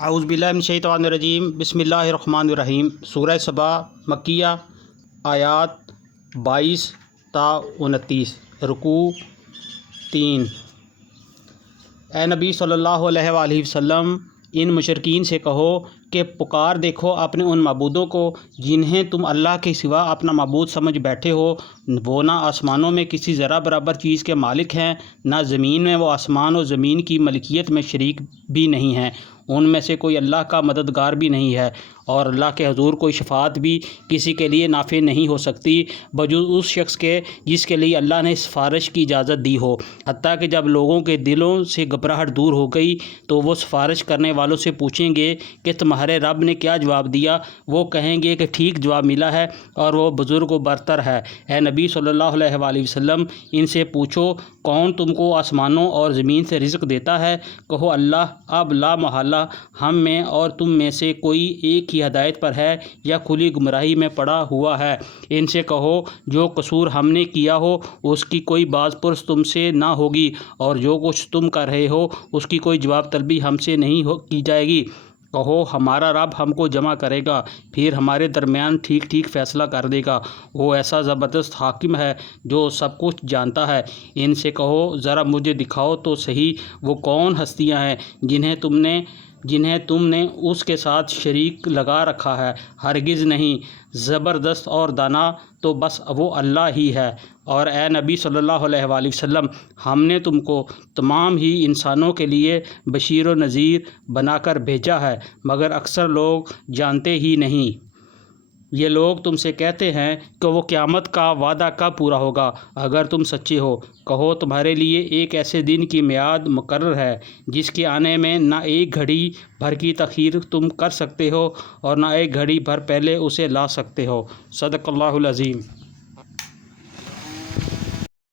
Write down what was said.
اعوذ باللہ من الشیطان الرجیم بسم اللہ الرحمن الرحیم۔ سورہ سبا مکیہ، آیات 22 تا 29، رکوع 3۔ اے نبی صلی اللہ علیہ وآلہ وسلم، ان مشرکین سے کہو کہ پکار دیکھو اپنے ان معبودوں کو جنہیں تم اللہ کے سوا اپنا معبود سمجھ بیٹھے ہو۔ وہ نہ آسمانوں میں کسی ذرہ برابر چیز کے مالک ہیں، نہ زمین میں وہ آسمان و زمین کی ملکیت میں شریک بھی نہیں ہیں۔ ان میں سے کوئی اللہ کا مددگار بھی نہیں ہے، اور اللہ کے حضور کوئی شفاعت بھی کسی کے لیے نافع نہیں ہو سکتی بجز اس شخص کے جس کے لیے اللہ نے سفارش کی اجازت دی ہو۔ حتیٰ کہ جب لوگوں کے دلوں سے گھبراہٹ دور ہو گئی تو وہ سفارش کرنے والوں سے پوچھیں گے کہ تمہارے رب نے کیا جواب دیا؟ وہ کہیں گے کہ ٹھیک جواب ملا ہے اور وہ بزرگ و برتر ہے۔ اے نبی صلی اللہ علیہ وآلہ وسلم، ان سے پوچھو کون تم کو آسمانوں اور زمین سے رزق دیتا ہے؟ کہو اللہ۔ اب لا محالہ ہم میں اور تم میں سے کوئی ایک ہی ہدایت پر ہے یا کھلی گمراہی میں پڑا ہوا ہے۔ ان سے کہو جو قصور ہم نے کیا ہو اس کی کوئی باز پرس تم سے نہ ہوگی، اور جو کچھ تم کر رہے ہو اس کی کوئی جواب طلبی ہم سے نہیں کی جائے گی۔ کہو ہمارا رب ہم کو جمع کرے گا، پھر ہمارے درمیان ٹھیک ٹھیک فیصلہ کر دے گا۔ وہ ایسا زبردست حاکم ہے جو سب کچھ جانتا ہے۔ ان سے کہو ذرا مجھے دکھاؤ تو صحیح وہ کون ہستیاں ہیں جنہیں تم نے اس کے ساتھ شریک لگا رکھا ہے۔ ہرگز نہیں، زبردست اور دانا تو بس وہ اللہ ہی ہے۔ اور اے نبی صلی اللہ علیہ وآلہ وسلم، ہم نے تم کو تمام ہی انسانوں کے لیے بشیر و نذیر بنا کر بھیجا ہے، مگر اکثر لوگ جانتے ہی نہیں۔ یہ لوگ تم سے کہتے ہیں کہ وہ قیامت کا وعدہ کب پورا ہوگا؟ اگر تم سچے ہو، کہو تمہارے لیے ایک ایسے دن کی میعاد مقرر ہے جس کے آنے میں نہ ایک گھڑی بھر کی تاخیر تم کر سکتے ہو اور نہ ایک گھڑی بھر پہلے اسے لا سکتے ہو۔ صدق اللہ العظیم۔